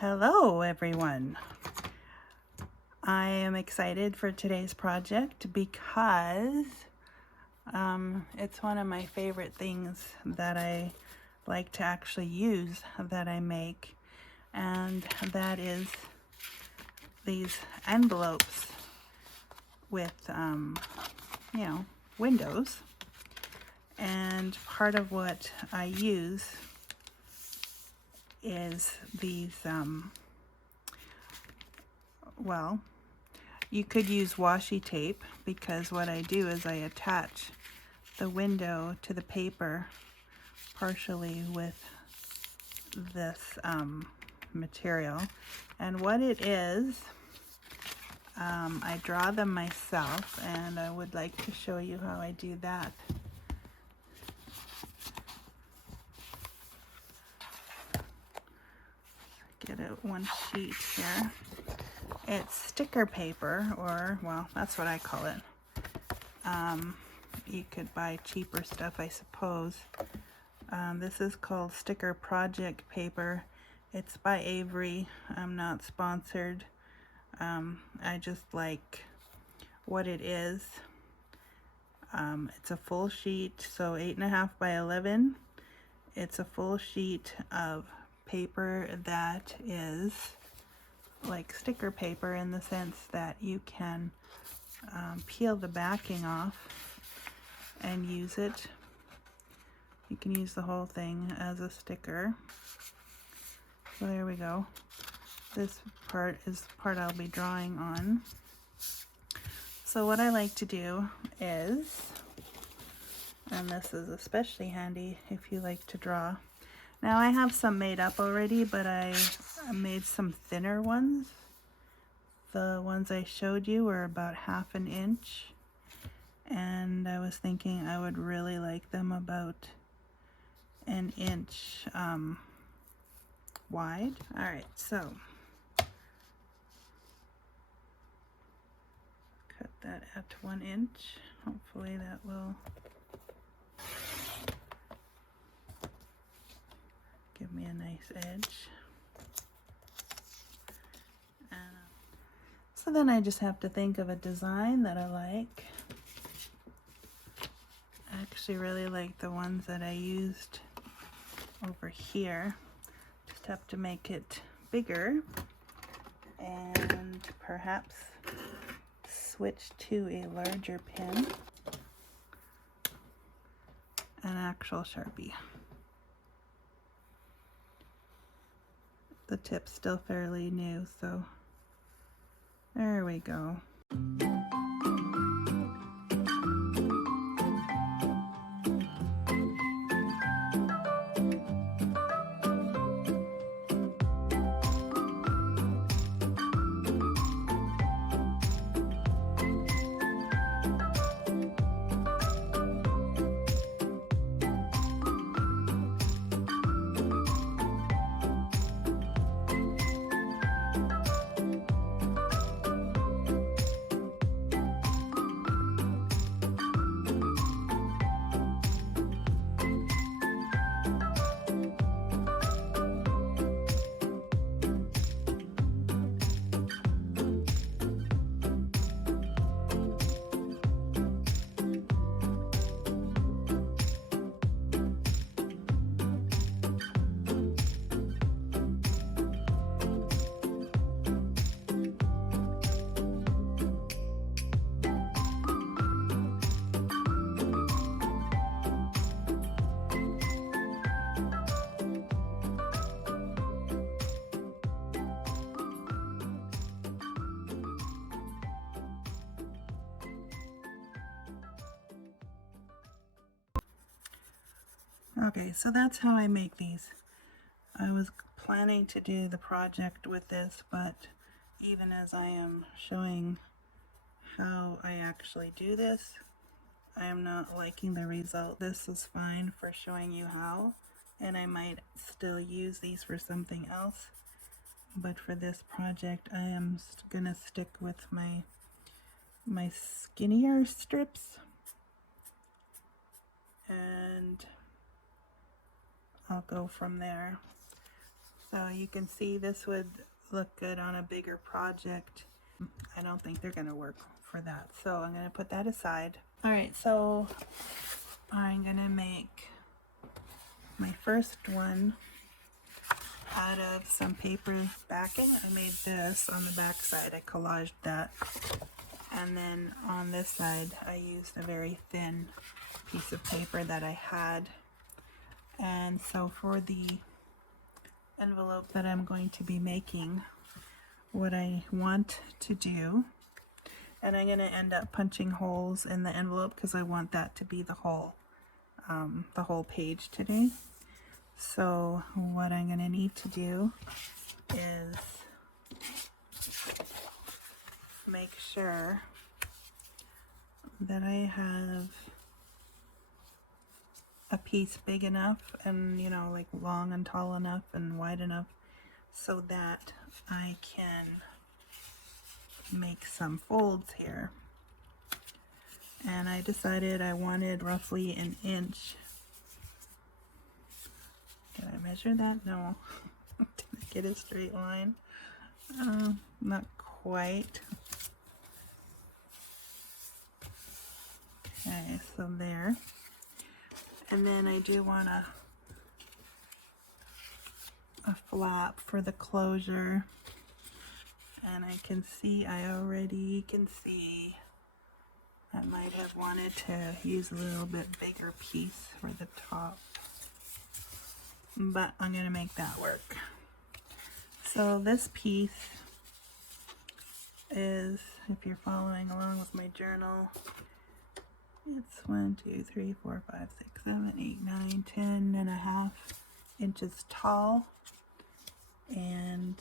Hello everyone. I am excited for today's project because it's one of my favorite things that I like to actually use that I make, and that is these envelopes with windows. And part of what I use is these well, you could use washi tape, because what I do is I attach the window to the paper partially with this material. And what it is, I draw them myself, and I would like to show you how I do that. Get out one sheet here. It's sticker paper, or, well, that's what I call it. You could buy cheaper stuff, I suppose. This is called Sticker Project paper. It's by Avery. I'm not sponsored. I just like what it is. It's a full sheet, so 8.5 by 11. It's a full sheet of paper that is like sticker paper, in the sense that you can peel the backing off and use it. You can use the whole thing as a sticker. So there we go. This part is the part I'll be drawing on. So what I like to do is, and this is especially handy if you like to draw. Now I have some made up already, but I made some thinner ones. The ones I showed you were about 1/2 inch, and I was thinking I would really like them about 1 inch wide. Alright, so cut that at 1 inch. Hopefully that will give me a nice edge. So then I just have to think of a design that I like. I actually really like the ones that I used over here. Just have to make it bigger and perhaps switch to a larger pen, an actual Sharpie. The tip's still fairly new, so there we go. Okay, so that's how I make these. I was planning to do the project with this, but even as I am showing how I actually do this, I am not liking the result. This is fine for showing you how, and I might still use these for something else, but for this project I am gonna stick with my skinnier strips, and I'll go from there. So you can see this would look good on a bigger project. I don't think they're gonna work for that, so I'm gonna put that aside. All right, so I'm gonna make my first one out of some paper backing. I made this on the back side. I collaged that. And then on this side, I used a very thin piece of paper that I had. And so for the envelope that I'm going to be making, what I want to do, and I'm going to end up punching holes in the envelope because I want that to be the whole page today. So what I'm going to need to do is make sure that I have a piece big enough and, you know, like long and tall enough and wide enough so that I can make some folds here. And I decided I wanted roughly an inch. Did I measure that? No. Did I get a straight line? Not quite. Okay, so there. And then I do want a flap for the closure. And I can see, I already can see I might have wanted to use a little bit bigger piece for the top. But I'm going to make that work. So this piece is, if you're following along with my journal, it's 1, 2, 3, 4, 5, 6, 7, 8, 9, 10 and a half inches tall and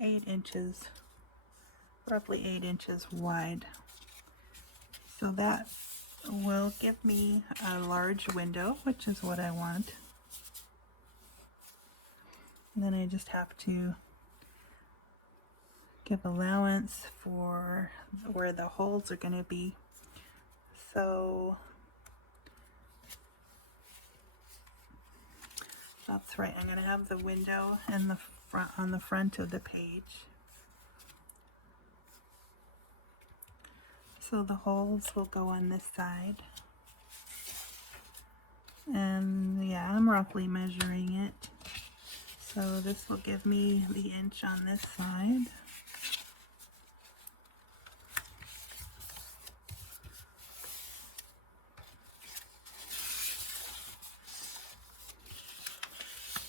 8 inches, roughly 8 inches wide. So that will give me a large window, which is what I want. And then I just have to give allowance for where the holes are going to be. So that's right, I'm going to have the window in the front, on the front of the page. So the holes will go on this side. And yeah, I'm roughly measuring it. So this will give me the inch on this side.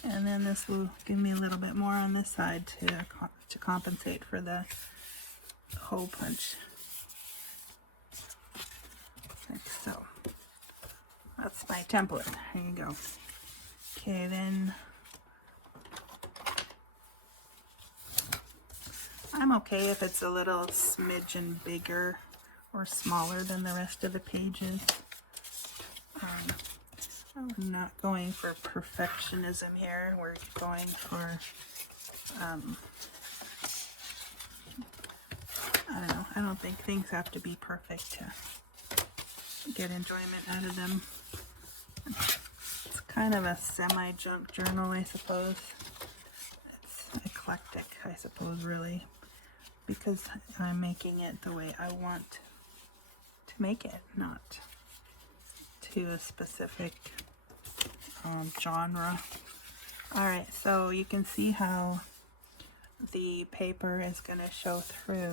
And then this will give me a little bit more on this side to compensate for the hole punch. Like so. That's my template. There you go. Okay, then I'm okay if it's a little smidgen bigger or smaller than the rest of the pages. I'm not going for perfectionism here. We're going for, I don't know. I don't think things have to be perfect to get enjoyment out of them. It's kind of a semi-junk journal, I suppose. It's eclectic, I suppose, really, because I'm making it the way I want to make it, not to a specific genre. Alright, so you can see how the paper is going to show through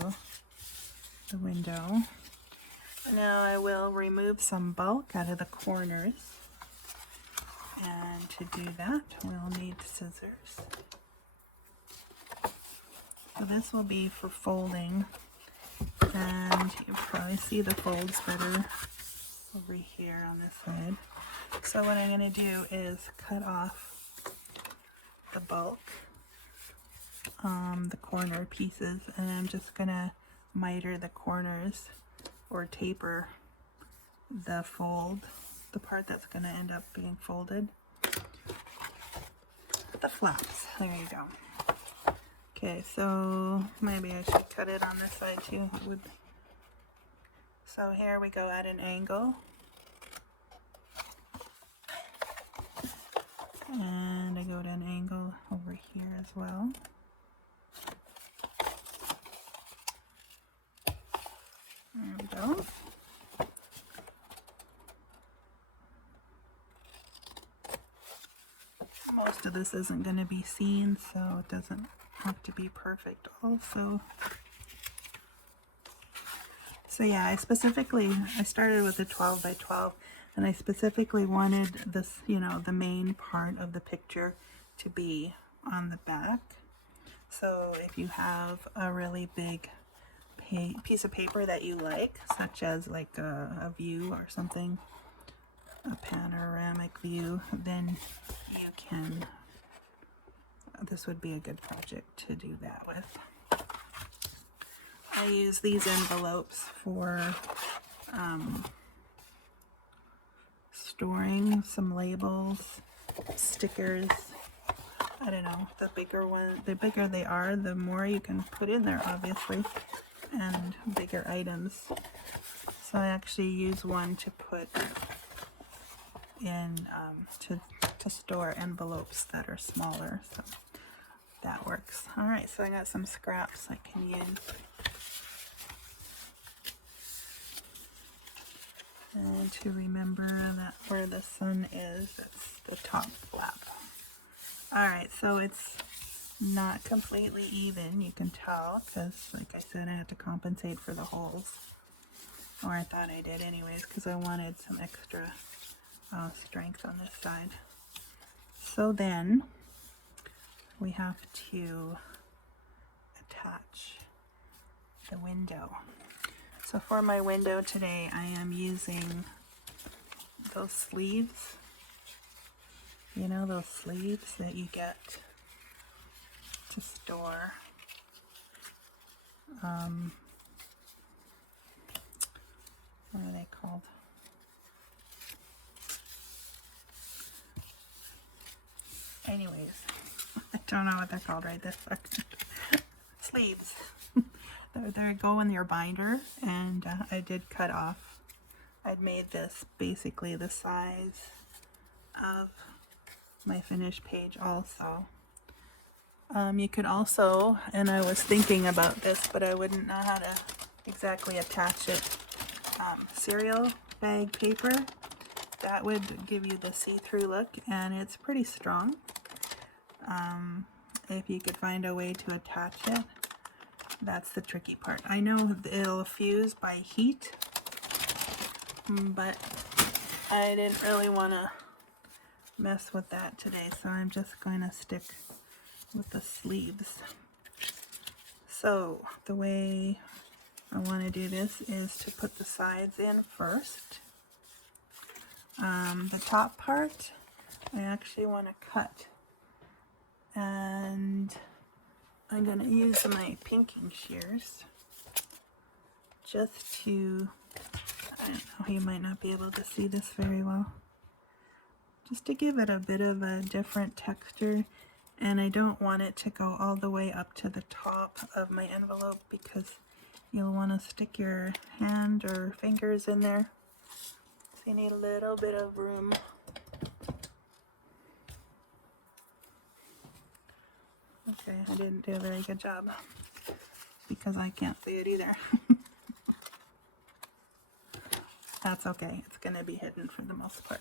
the window. Now I will remove some bulk out of the corners, and to do that we'll need scissors. So this will be for folding, and you'll probably see the folds better over here on this side. So what I'm going to do is cut off the bulk, the corner pieces, and I'm just going to miter the corners or taper the fold, the part that's going to end up being folded. The flaps, there you go. Okay, so maybe I should cut it on this side too. So here we go at an angle. And I go to an angle over here as well. There we go. Most of this isn't going to be seen, so it doesn't have to be perfect also. So yeah, I started with a 12 by 12, and I specifically wanted this, you know, the main part of the picture to be on the back. So if you have a really big piece of paper that you like, such as like a view or something, a panoramic view, then you can, this would be a good project to do that with. I use these envelopes for storing some labels, stickers. I don't know, the bigger they are, the more you can put in there, obviously, and bigger items. So I actually use one to put in, to store envelopes that are smaller, so that works. All right, so I got some scraps I can use. And to remember that where the sun is, it's the top flap. Alright, so it's not completely even, you can tell, because like I said, I had to compensate for the holes. Or I thought I did anyways, because I wanted some extra strength on this side. So then, we have to attach the window. So for my window today, I am using those sleeves. You know, those sleeves that you get to store what are they called? Anyways, I don't know what they're called right this second. Sleeves. They go in your binder, and I did cut off. I'd made this basically the size of my finished page also. You could also, and I was thinking about this, but I wouldn't know how to exactly attach it, cereal bag paper. That would give you the see-through look, and it's pretty strong. If you could find a way to attach it, that's the tricky part. I know it'll fuse by heat, but I didn't really want to mess with that today, so I'm just going to stick with the sleeves. So the way I want to do this is to put the sides in first. The top part I actually want to cut, and I'm going to use my pinking shears just to, I don't know, you might not be able to see this very well, just to give it a bit of a different texture. And I don't want it to go all the way up to the top of my envelope, because you'll want to stick your hand or fingers in there. So you need a little bit of room. Okay, I didn't do a very good job, because I can't see it either. That's okay, it's going to be hidden for the most part.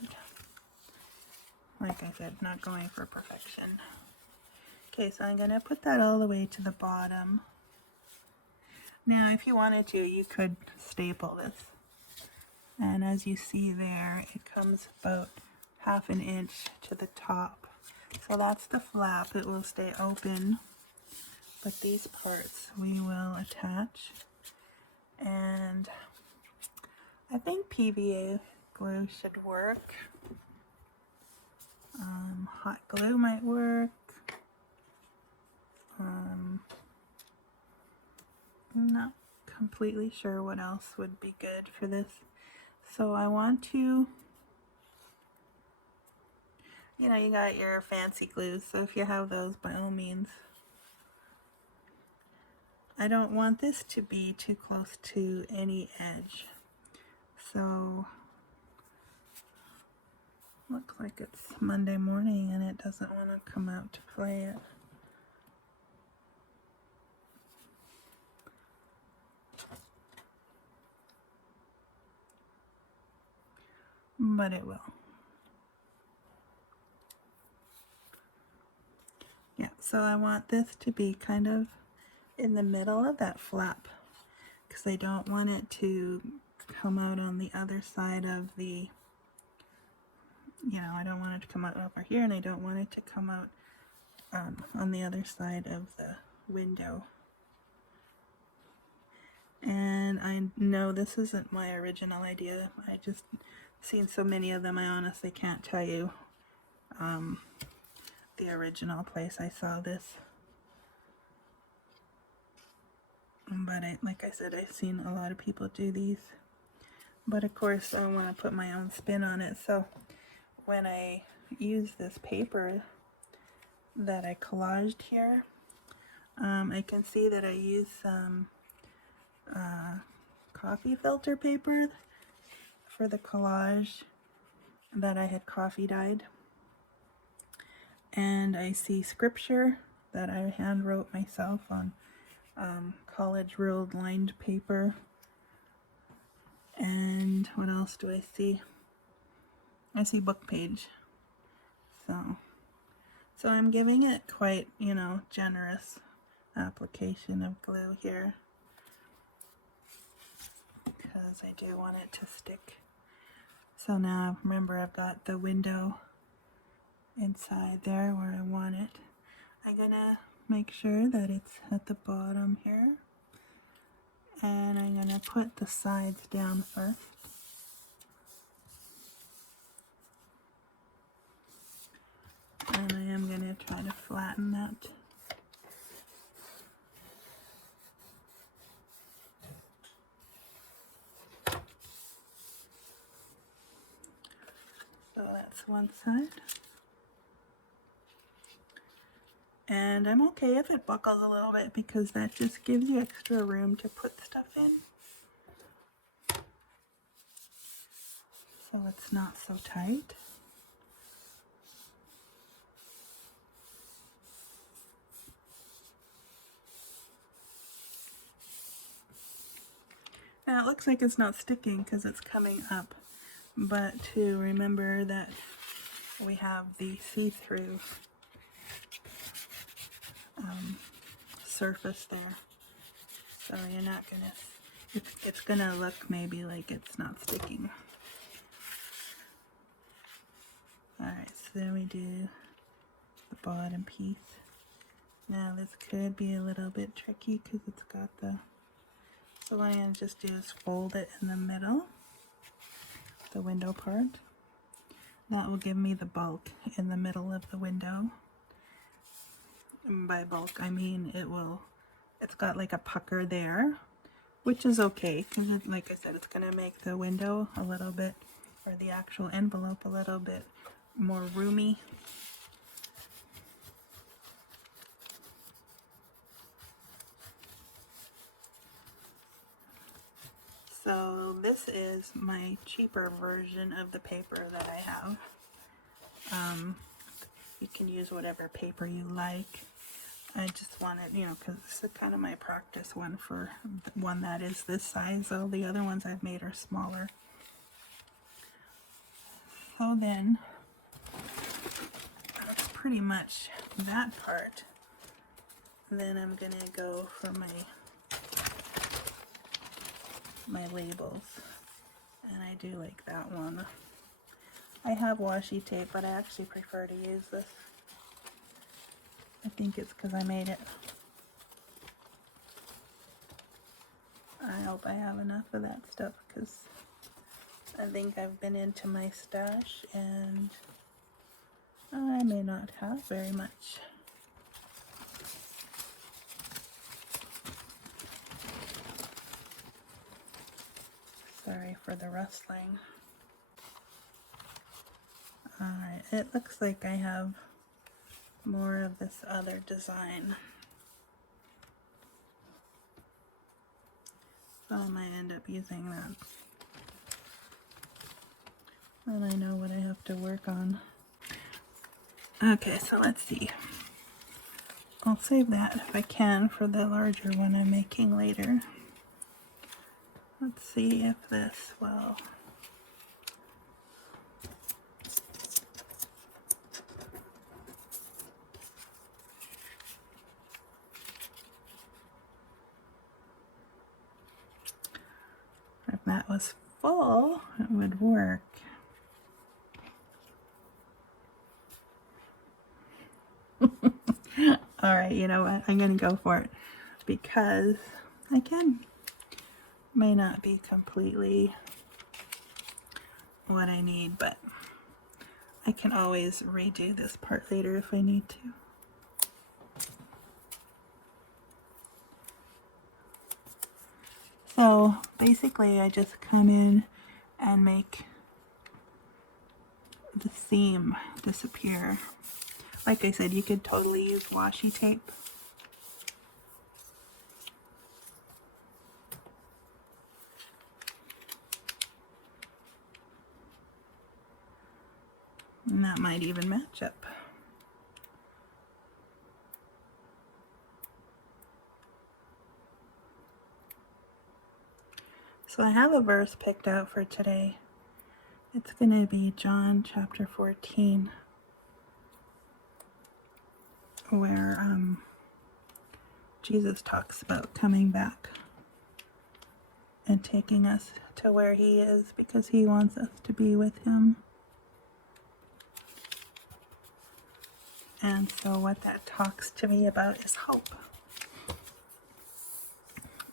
Like I said, not going for perfection. Okay, so I'm going to put that all the way to the bottom. Now, if you wanted to, you could staple this. And as you see there, it comes about 1/2 inch to the top. So that's the flap. It will stay open. But these parts we will attach. And I think PVA glue should work. Hot glue might work. I'm not completely sure what else would be good for this. So I want to, you know, you got your fancy glues, so if you have those, by all means. I don't want this to be too close to any edge. So Looks like it's Monday morning and it doesn't want to come out to play it. But it will. Yeah, so I want this to be kind of in the middle of that flap because I don't want it to come out on the other side of the, I don't want it to come out over here, and I don't want it to come out on the other side of the window. And I know this isn't my original idea. I just seen so many of them, I honestly can't tell you the original place I saw this. But like I said, I've seen a lot of people do these. But of course, I want to put my own spin on it. So when I use this paper that I collaged here, I can see that I use some coffee filter paper for the collage that I had coffee dyed. And I see scripture that I hand wrote myself on college ruled lined paper. And what else do I see? I see book page. So I'm giving it quite, generous application of glue here because I do want it to stick. So now remember, I've got the window inside there where I want it. I'm gonna make sure that it's at the bottom here, and I'm gonna put the sides down first. And I am gonna try to flatten that. So that's one side. And I'm okay if it buckles a little bit because that just gives you extra room to put stuff in. So it's not so tight. Now it looks like it's not sticking because it's coming up, but to remember that we have the see-through surface there, so you're not gonna, it's gonna look maybe like it's not sticking. Alright, so then we do the bottom piece. Now this could be a little bit tricky because it's got the, so what I'm going to just do is fold it in the middle, the window part. That will give me the bulk in the middle of the window. And by bulk I mean it's got like a pucker there, which is okay because like I said, it's going to make the window a little bit, or the actual envelope a little bit more roomy. So this is my cheaper version of the paper that I have. You can use whatever paper you like. I just wanted, because this is kind of my practice one for one that is this size. All the other ones I've made are smaller. So then, that's pretty much that part. Then I'm going to go for my labels, and I do like that one. I have washi tape, but I actually prefer to use this. I think it's because I made it. I hope I have enough of that stuff because I think I've been into my stash and I may not have very much. Sorry for the rustling. Alright, it looks like I have more of this other design. So I might end up using that. and I know what I have to work on. Okay, so let's see. I'll save that if I can for the larger one I'm making later. Let's see if this will... If that was full, it would work. Alright, you know what? I'm going to go for it because may not be completely what I need, but I can always redo this part later if I need to. So basically I just come in and make the seam disappear. Like I said, you could totally use washi tape. And that might even match up. So I have a verse picked out for today. It's going to be John chapter 14, where Jesus talks about coming back and taking us to where he is because he wants us to be with him. And so what that talks to me about is hope.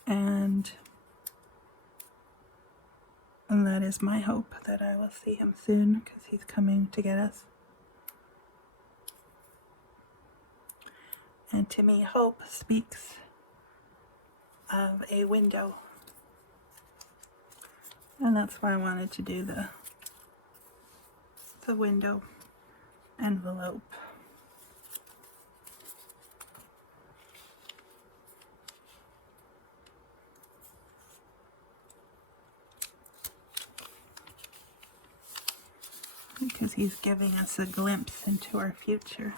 And that is my hope, that I will see him soon because he's coming to get us. And to me, hope speaks of a window. And that's why I wanted to do the window envelope. Because he's giving us a glimpse into our future.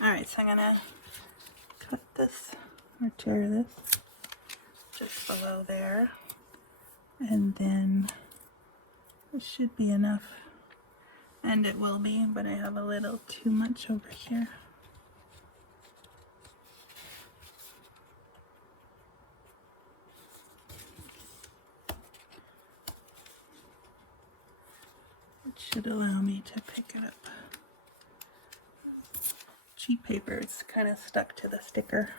Alright, so I'm going to cut this or tear this just below there. And then this should be enough. And it will be, but I have a little too much over here. It should allow me to pick it up. Cheap paper, it's kind of stuck to the sticker,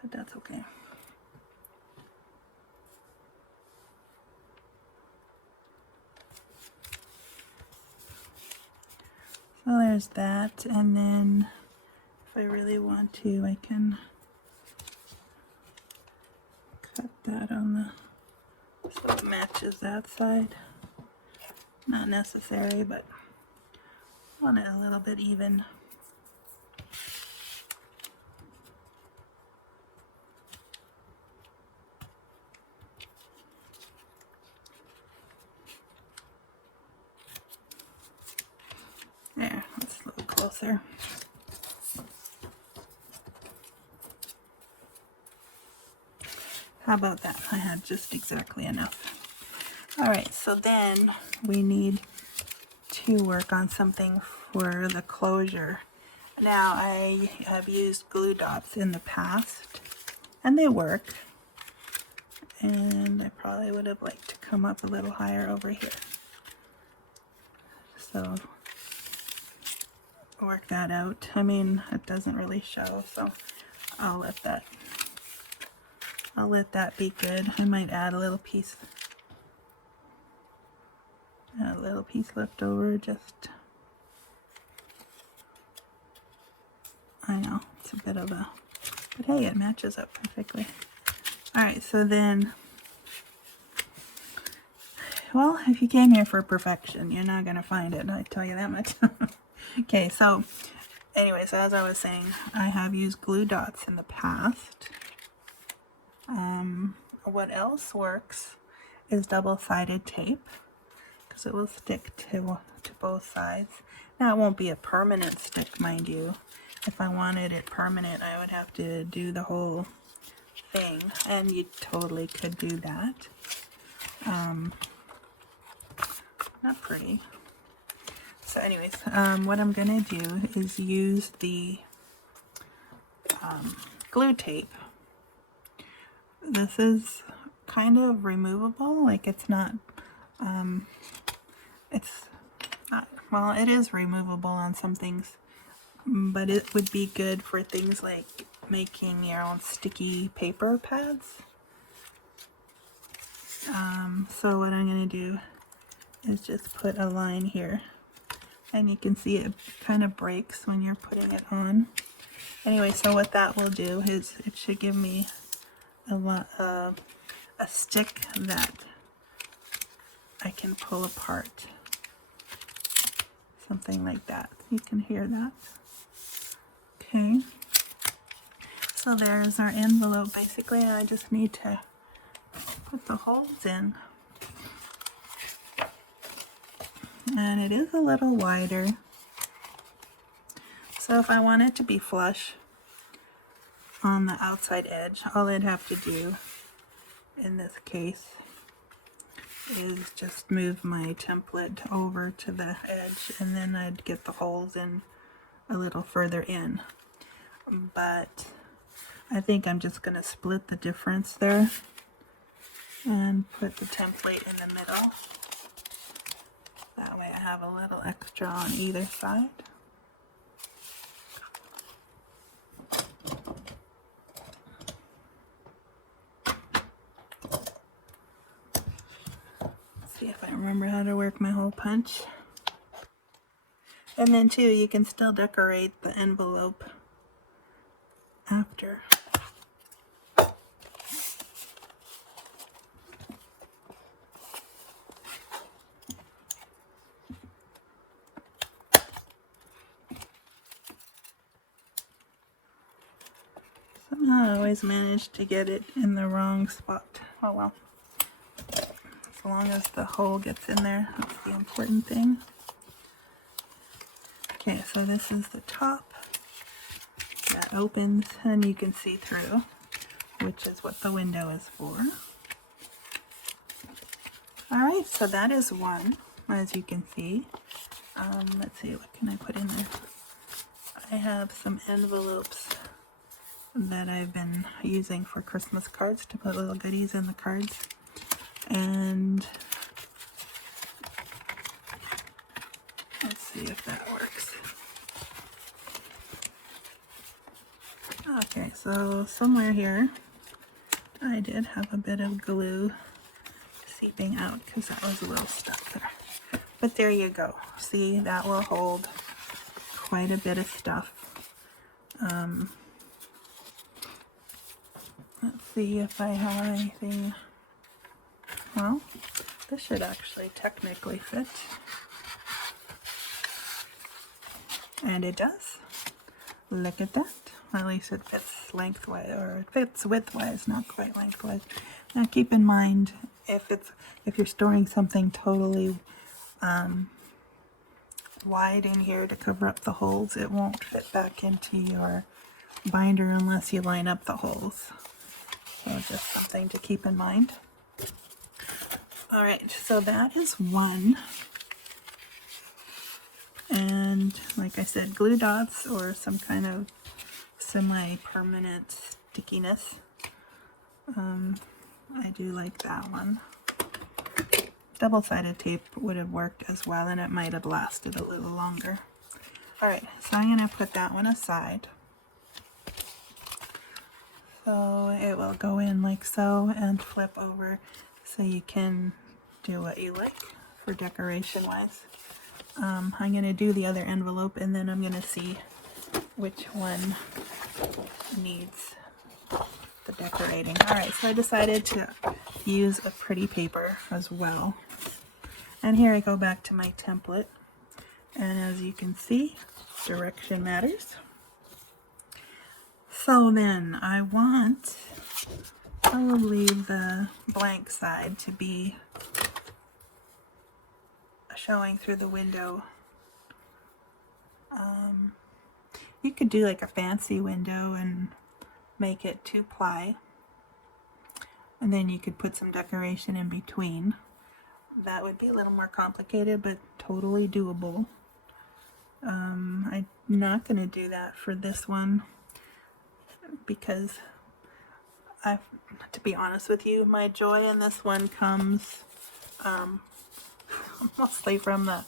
but that's okay. So there's that, and then if I really want to, I can cut that on the, so it matches that side. Not necessary, but I want it a little bit even. There, that's a little closer. How about that? I had just exactly enough. Alright, so then we need to work on something for the closure. Now, I have used glue dots in the past, and they work. And I probably would have liked to come up a little higher over here. So, work that out. I mean, it doesn't really show, so I'll let that be good. I might add a little piece left over, just, I know, it's a bit of a, but hey, it matches up perfectly. Alright, so then, well, if you came here for perfection, you're not going to find it, I tell you that much. Okay, so, anyways, as I was saying, I have used glue dots in the past. What else works is double-sided tape, because it will stick to both sides. Now, it won't be a permanent stick, mind you. If I wanted it permanent, I would have to do the whole thing, and you totally could do that. Not pretty. So anyways, what I'm gonna do is use the glue tape. This is kind of removable, like it's not, well, it is removable on some things, but it would be good for things like making your own sticky paper pads. So what I'm going to do is just put a line here, and you can see it kind of breaks when you're putting it on. Anyway, so what that will do is it should give me a stick that I can pull apart. Something like that. You can hear that. Okay. So there's our envelope. Basically, I just need to put the holes in. And it is a little wider. So if I want it to be flush on the outside edge, all I'd have to do in this case is just move my template over to the edge, and then I'd get the holes in a little further in. But I think I'm just going to split the difference there and put the template in the middle. That way I have a little extra on either side. See if I remember how to work my hole punch. And then too, you can still decorate the envelope after. Somehow I always manage to get it in the wrong spot. Oh well. As long as the hole gets in there, that's the important thing. Okay, so this is the top that opens and you can see through, which is what the window is for. Alright, so that is one, as you can see. Let's see, what can I put in there? I have some envelopes that I've been using for Christmas cards to put little goodies in the cards. And let's see if that works. Okay, so somewhere here I did have a bit of glue seeping out because that was a little stuck there. But there you go. See, that will hold quite a bit of stuff. Let's see if I have anything. Well, this should actually technically fit. And it does. Look at that. At least it fits lengthwise, or it fits widthwise, not quite lengthwise. Now keep in mind, if you're storing something totally wide in here to cover up the holes, it won't fit back into your binder unless you line up the holes. So just something to keep in mind. Alright, so that is one. And like I said, glue dots or some kind of semi-permanent stickiness. I do like that one. Double-sided tape would have worked as well, and it might have lasted a little longer. Alright, so I'm going to put that one aside. So it will go in like so and flip over, so you can do what you like for decoration wise. I'm going to do the other envelope, and then I'm going to see which one needs the decorating. Alright, so I decided to use a pretty paper as well. And here I go back to my template. And as you can see, direction matters. So then I want I'll leave the blank side to be showing through the window. You could do like a fancy window and make it 2-ply, and then you could put some decoration in between. That would be a little more complicated, but totally doable. I'm not going to do that for this one because to be honest with you, my joy in this one comes mostly from the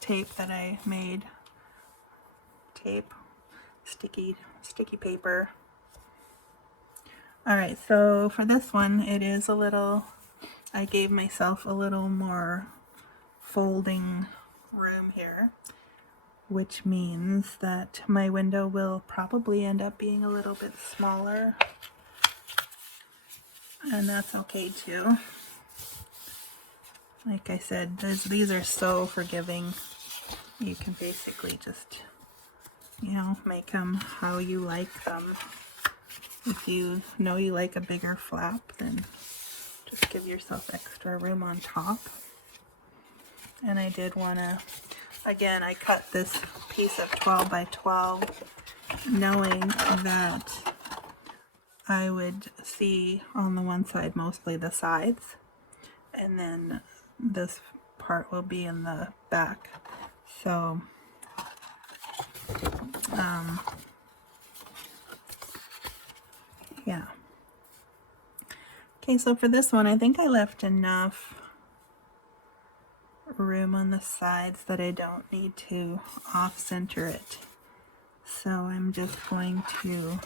tape that I made. Tape, sticky paper. Alright, so for this one, it is a little, I gave myself a little more folding room here, which means that my window will probably end up being a little bit smaller, and that's okay too. Like I said, these are so forgiving. You can basically just, you know, make them how you like them. If you know you like a bigger flap, then just give yourself extra room on top. And I did want to, again, I cut this piece of 12 by 12 knowing that I would see on the one side mostly the sides, and then this part will be in the back. So yeah. Okay, so for this one, I think I left enough room on the sides that I don't need to off-center it. So I'm just going to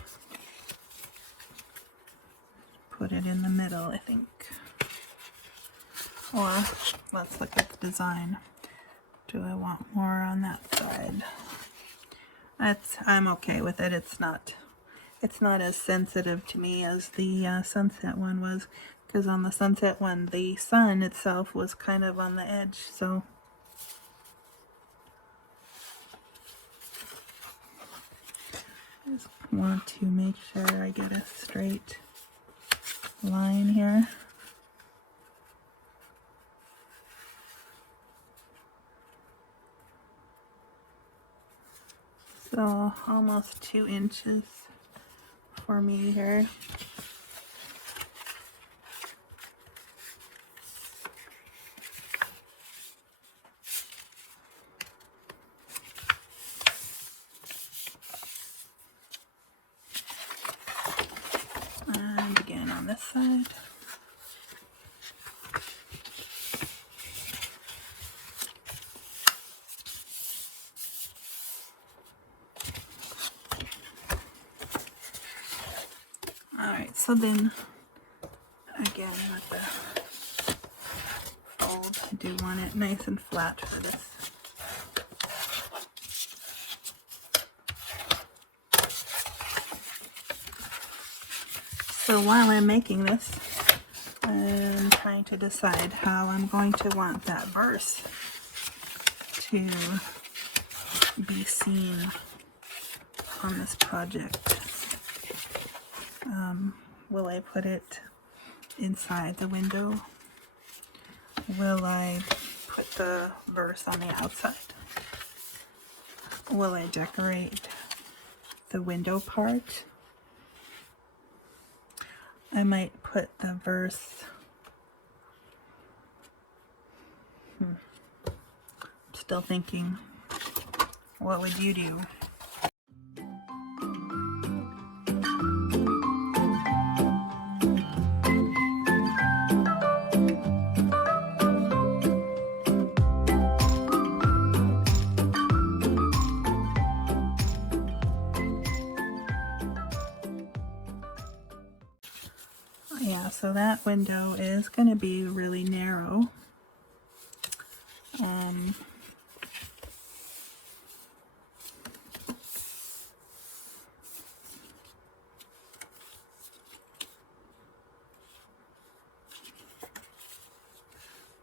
put it in the middle, I think. Or let's look at the design. Do I want more on that side? I'm okay with it. It's not as sensitive to me as the sunset one was, because on the sunset one the sun itself was kind of on the edge. So I just want to make sure I get a straight line here. So almost 2 inches for me here. And again on this side. Alright, so then again with the fold, I do want it nice and flat for this. So while I'm making this, I'm trying to decide how I'm going to want that verse to be seen on this project. Will I put it inside the window? Will I put the verse on the outside? Will I decorate the window part? I might put the verse. Still thinking. What would you do? Yeah, so that window is going to be really narrow.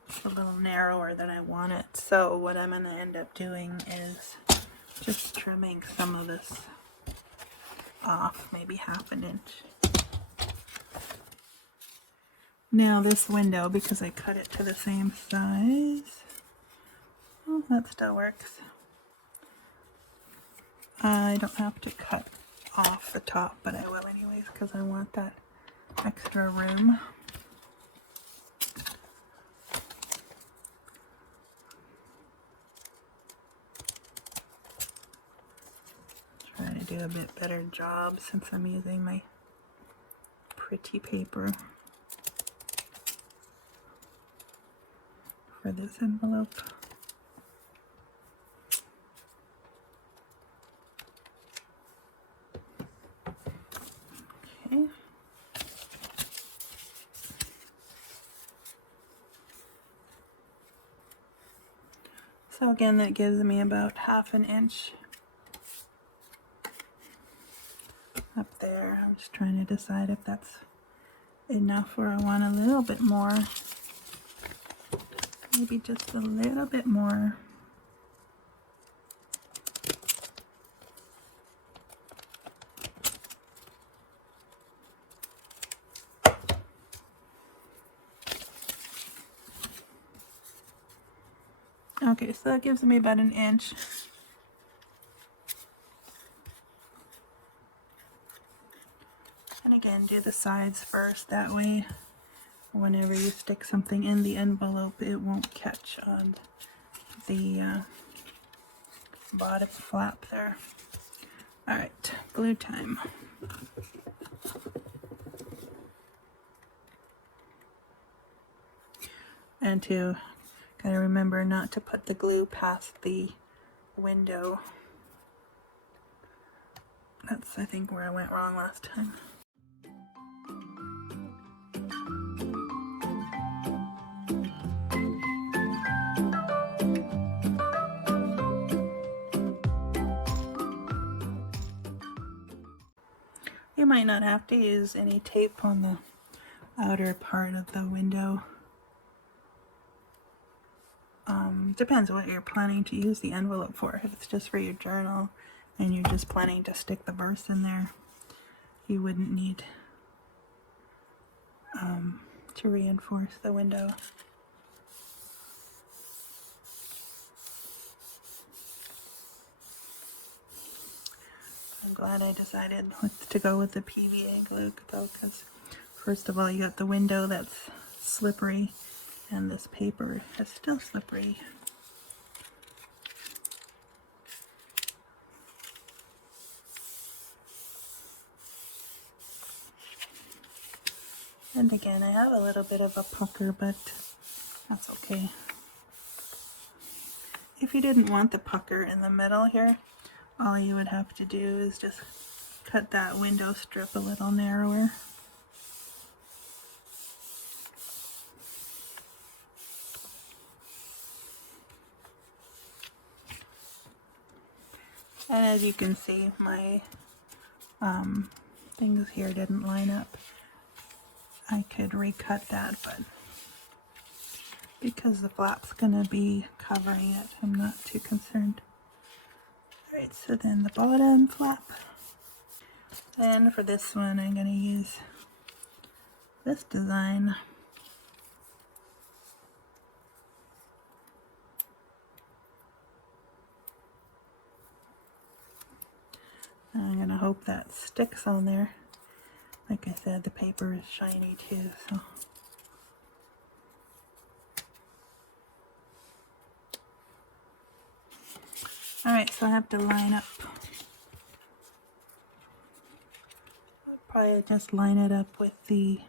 It's a little narrower than I want it. So what I'm going to end up doing is just trimming some of this off, maybe 1/2 inch. Now this window, because I cut it to the same size, oh, that still works. I don't have to cut off the top, but I will anyways because I want that extra room. Trying to do a bit better job since I'm using my pretty paper for this envelope. Okay. So again, that gives me about 1/2 inch up there. I'm just trying to decide if that's enough or I want a little bit more. Maybe just a little bit more. Okay, so that gives me about 1 inch. And again, do the sides first. That way, whenever you stick something in the envelope, it won't catch on the bottom flap there. Alright, glue time. And gotta remember not to put the glue past the window. That's, I think, where I went wrong last time. You might not have to use any tape on the outer part of the window. Depends what you're planning to use the envelope for. If it's just for your journal and you're just planning to stick the verse in there, you wouldn't need to reinforce the window. I'm glad I decided to go with the PVA glue though, because first of all, you got the window that's slippery and this paper is still slippery. And again, I have a little bit of a pucker, but that's okay. If you didn't want the pucker in the middle here, all you would have to do is just cut that window strip a little narrower. And as you can see, my things here didn't line up. I could recut that, but because the flap's gonna be covering it, I'm not too concerned. Alright, so then the bottom flap. And for this one, I'm gonna use this design. I'm gonna hope that sticks on there. Like I said, the paper is shiny too, so. Alright, so I have to line up. I'll probably just line it up with the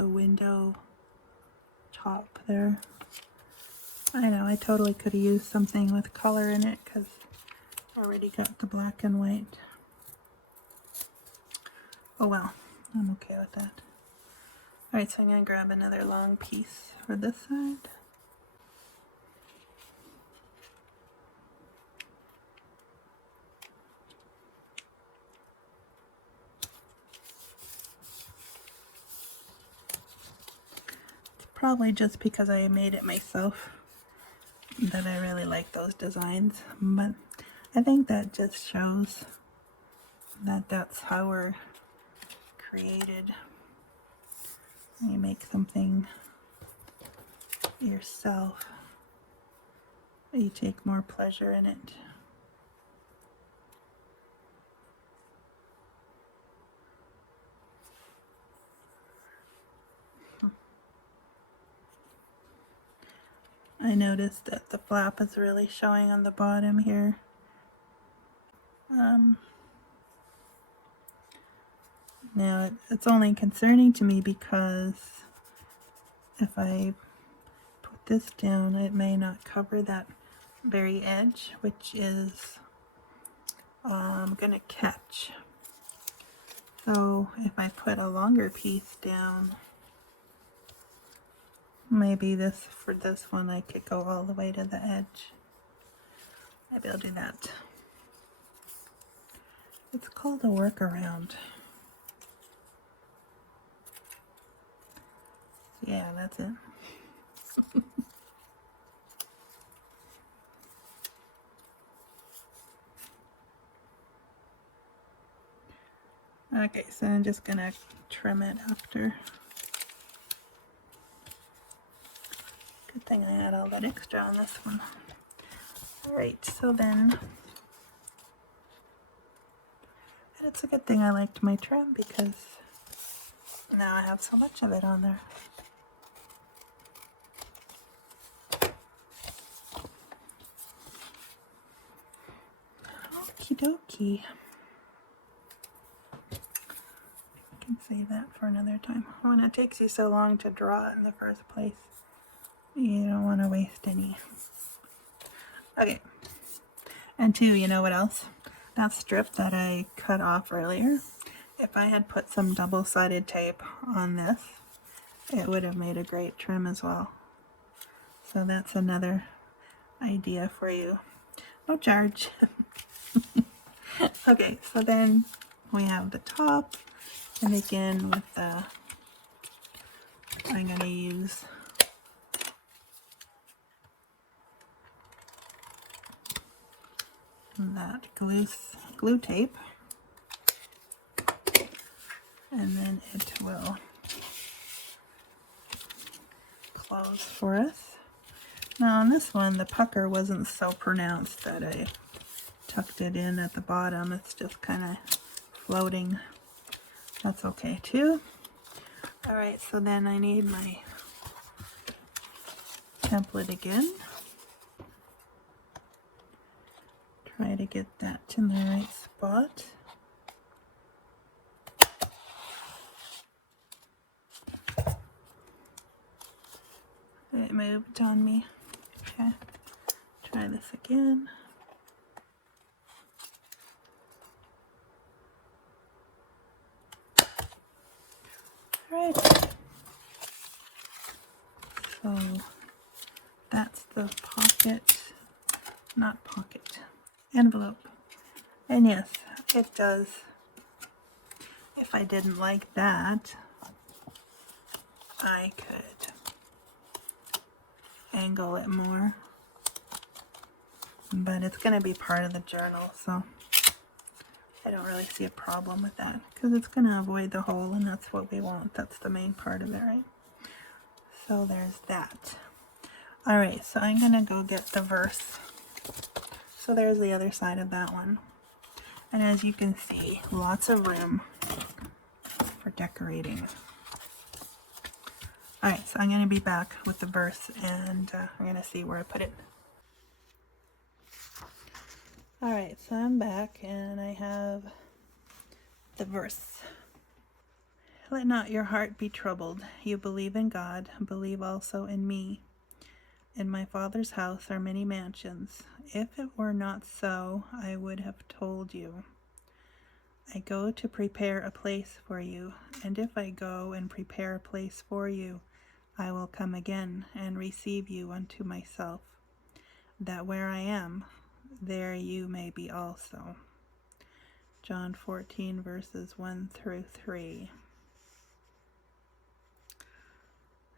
window top there. I know, I totally could have used something with color in it because I already got the black and white. Oh well, I'm okay with that. Alright, so I'm going to grab another long piece for this side. It's probably just because I made it myself that I really like those designs, but I think that just shows that that's how we're created. you make something yourself, you take more pleasure in it. I noticed that the flap is really showing on the bottom here. Now it's only concerning to me because if I put this down, it may not cover that very edge, which is gonna catch. So if I put a longer piece down, maybe for this one I could go all the way to the edge. Maybe I'll do that. It's called a workaround. Yeah, that's it. Okay, so I'm just gonna trim it after. Good thing I had all that extra on this one. Alright, so then, and it's a good thing I liked my trim because now I have so much of it on there. Okie dokie. I can save that for another time. When it takes you so long to draw it in the first place, you don't want to waste any. Okay. And two, you know what else? That strip that I cut off earlier, if I had put some double-sided tape on this, it would have made a great trim as well. So that's another idea for you. No charge. Okay, so then we have the top, and again with the, I'm going to use that glue tape, and then it will close for us. Now on this one, the pucker wasn't so pronounced that I tucked it in at the bottom. It's just kind of floating. That's okay too. Alright, so then I need my template again. Try to get that in the right spot. It moved on me. Okay, try this again. Alright, so that's the pocket, not pocket, envelope. And yes, it does. If I didn't like that, I could angle it more. But it's going to be part of the journal, so I don't really see a problem with that because it's going to avoid the hole, and that's what we want. That's the main part of it, right? So there's that. Alright, so I'm going to go get the verse. So there's the other side of that one. And as you can see, lots of room for decorating. Alright, so I'm going to be back with the verse, and I'm going to see where I put it. Alright, so I'm back, and I have the verse. Let not your heart be troubled. You believe in God, believe also in me. In my Father's house are many mansions. If it were not so, I would have told you. I go to prepare a place for you, and if I go and prepare a place for you, I will come again and receive you unto myself, that where I am, there you may be also. John 14 verses 1 through 3.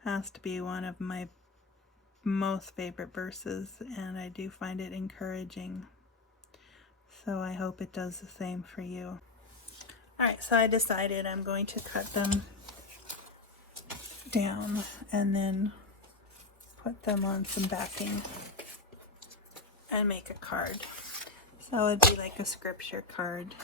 Has to be one of my most favorite verses, and I do find it encouraging. So I hope it does the same for you. Alright, so I decided I'm going to cut them down and then put them on some backing and make a card. So it'd be like a scripture card.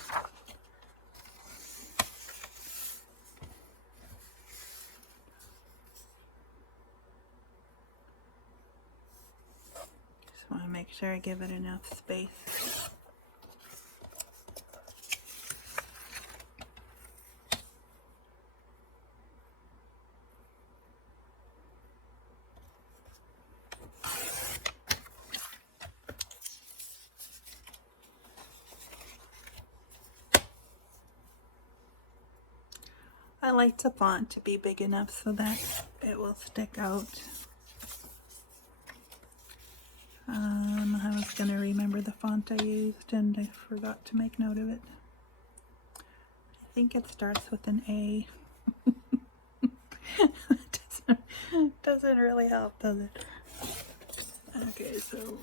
Just want to make sure I give it enough space. I like the font to be big enough so that it will stick out. I was going to remember the font I used and I forgot to make note of it. I think it starts with an A. doesn't really help, does it? Okay, so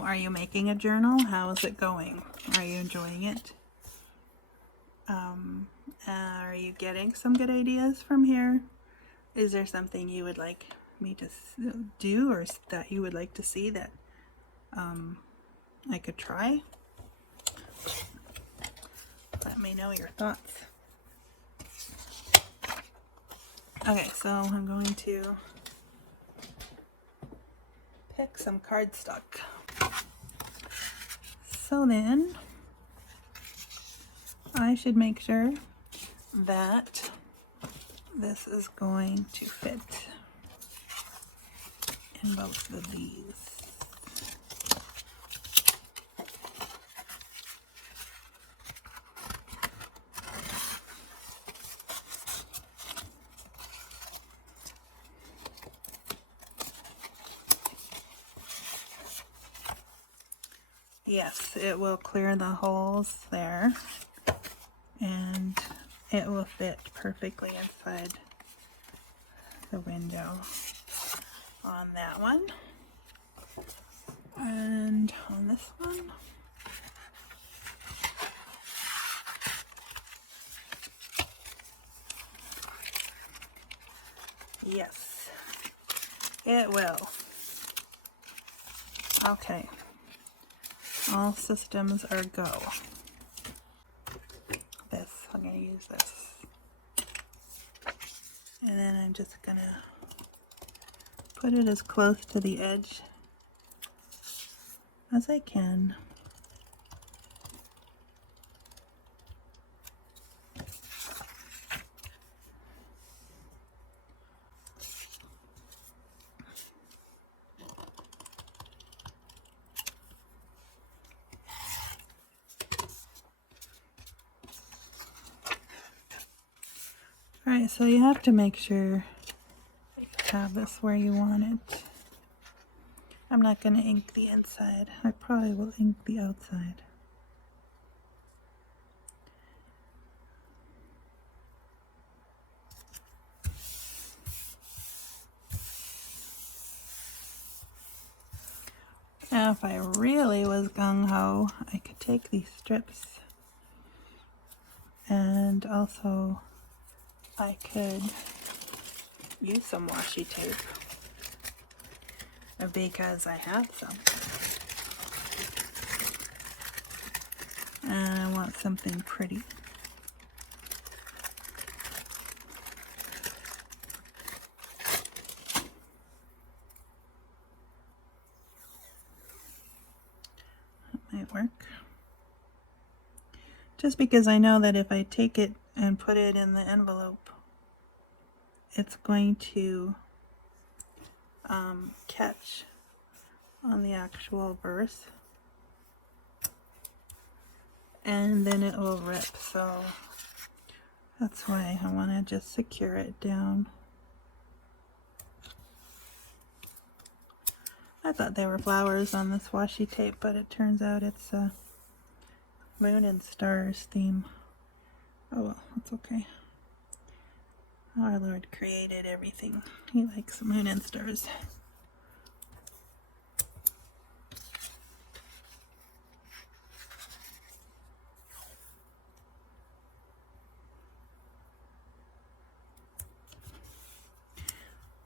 are you making a journal? How is it going? Are you enjoying it? Are you getting some good ideas from here? Is there something you would like me to do or that you would like to see that I could try? Let me know your thoughts. Okay, so I'm going to pick some cardstock. So then I should make sure that this is going to fit in both of these. Yes, it will clear the holes there, and it will fit perfectly inside the window on that one. And on this one, yes, it will. Okay. All systems are go. I'm going to use this. And then I'm just going to put it as close to the edge as I can. Alright, so you have to make sure you have this where you want it. I'm not going to ink the inside. I probably will ink the outside. Now, if I really was gung-ho, I could take these strips and also I could use some washi tape because I have some. And I want something pretty. That might work. Just because I know that if I take it and put it in the envelope, it's going to catch on the actual verse, and then it will rip. So that's why I want to just secure it down. I thought they were flowers on this washi tape, but it turns out it's a moon and stars theme. Oh well, that's okay. Our Lord created everything. He likes moon and stars.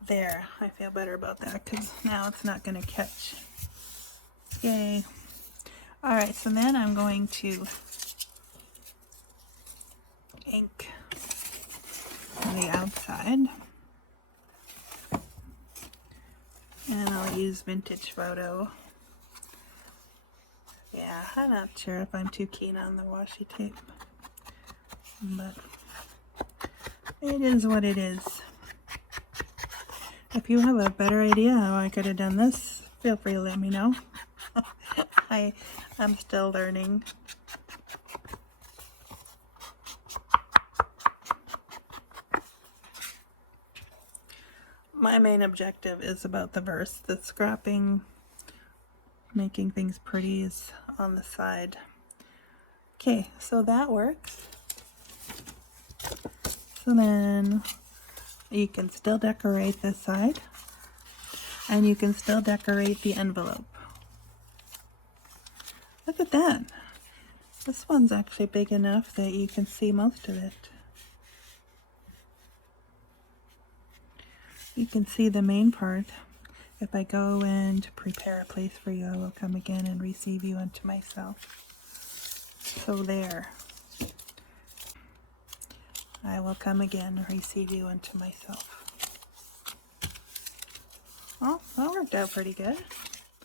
There, I feel better about that because now it's not going to catch. Yay. Alright, so then I'm going to ink the outside. And I'll use Vintage Photo. Yeah, I'm not sure if I'm too keen on the washi tape, but it is what it is. If you have a better idea how I could have done this, feel free to let me know. I'm still learning. My main objective is about the verse. The scrapping, making things pretty is on the side. Okay, so that works. So then you can still decorate this side, and you can still decorate the envelope. Look at that. This one's actually big enough that you can see most of it. You can see the main part. If I go and prepare a place for you, I will come again and receive you unto myself. So there. I will come again and receive you unto myself. Well, that worked out pretty good.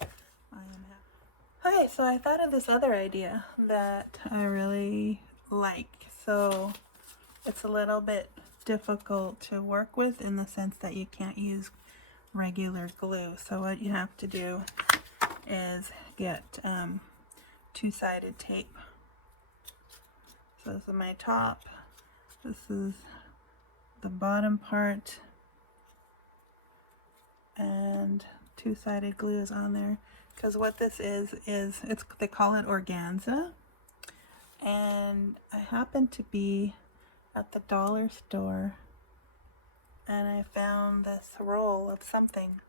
I am happy. Okay, so I thought of this other idea that I really like. So it's a little bit difficult to work with in the sense that you can't use regular glue. So what you have to do is get two-sided tape. So this is my top. This is the bottom part. And two-sided glue is on there. Because what this is they call it organza. And I happened to be at the dollar store and I found this roll of something,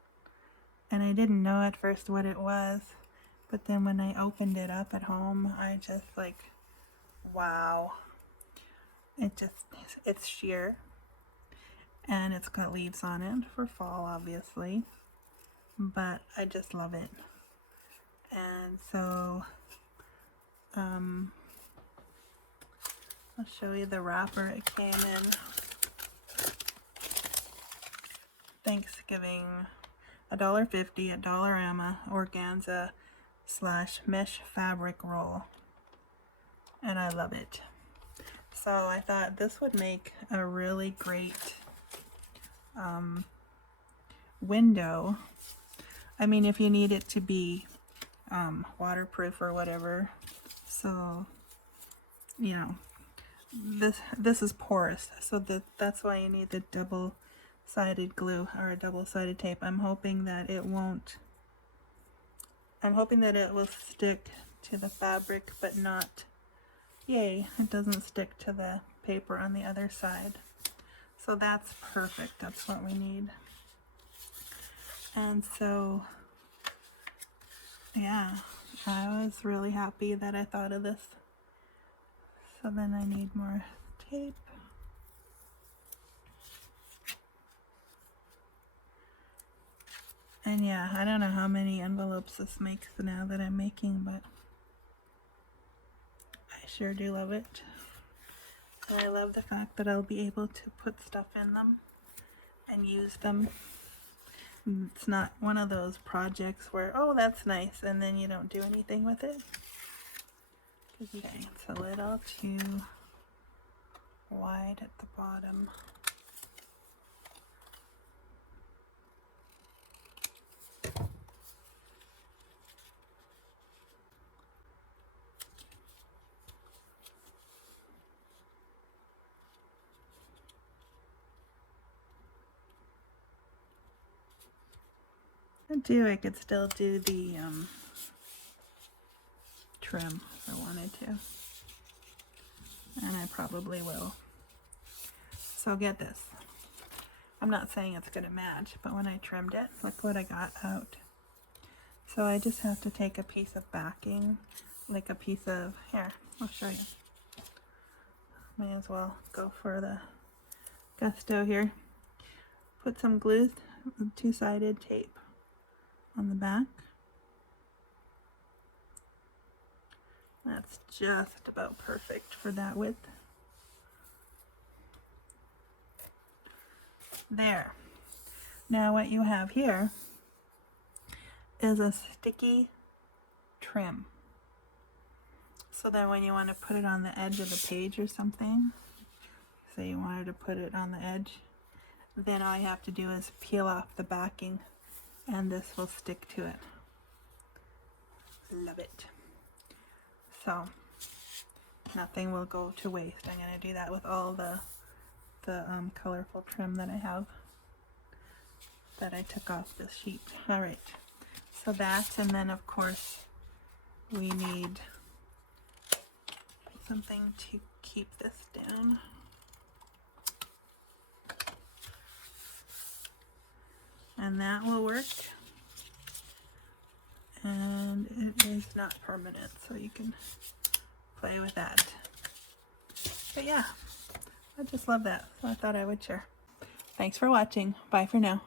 and I didn't know at first what it was, but then when I opened it up at home, I just like, wow. It's sheer, and it's got leaves on it for fall, obviously, but I just love it. And so I'll show you the wrapper it came in. Thanksgiving, $1.50 at Dollarama, organza / mesh fabric roll, and I love it. So I thought this would make a really great window. I mean, if you need it to be waterproof or whatever. So, you know, this is porous, so that's why you need the double-sided glue or a double-sided tape. I'm hoping that it won't. I'm hoping that it will stick to the fabric, but not. Yay! It doesn't stick to the paper on the other side. So that's perfect. That's what we need. And so, yeah, I was really happy that I thought of this. So then I need more tape. And yeah, I don't know how many envelopes this makes now that I'm making, but I sure do love it. And I love the fact that I'll be able to put stuff in them and use them. It's not one of those projects where, oh, that's nice, and then you don't do anything with it. Okay, it's a little too wide at the bottom. I could still do the trim if I wanted to, and I probably will. So get this. I'm not saying it's gonna match, but when I trimmed it, look what I got out. So I just have to take a piece of backing, like a piece of, here, I'll show you. May as well go for the gusto here. Put some glue two-sided tape on the back. That's just about perfect for that width. There. Now what you have here is a sticky trim. So then when you want to put it on the edge of the page or something, say you wanted to put it on the edge, then all you have to do is peel off the backing and this will stick to it. Love it. So nothing will go to waste. I'm going to do that with all the colorful trim that I have that I took off this sheet. All right, so that, and then of course we need something to keep this down. And that will work. And it is not permanent, so you can play with that. But yeah, I just love that, so I thought I would share. Thanks for watching. Bye for now.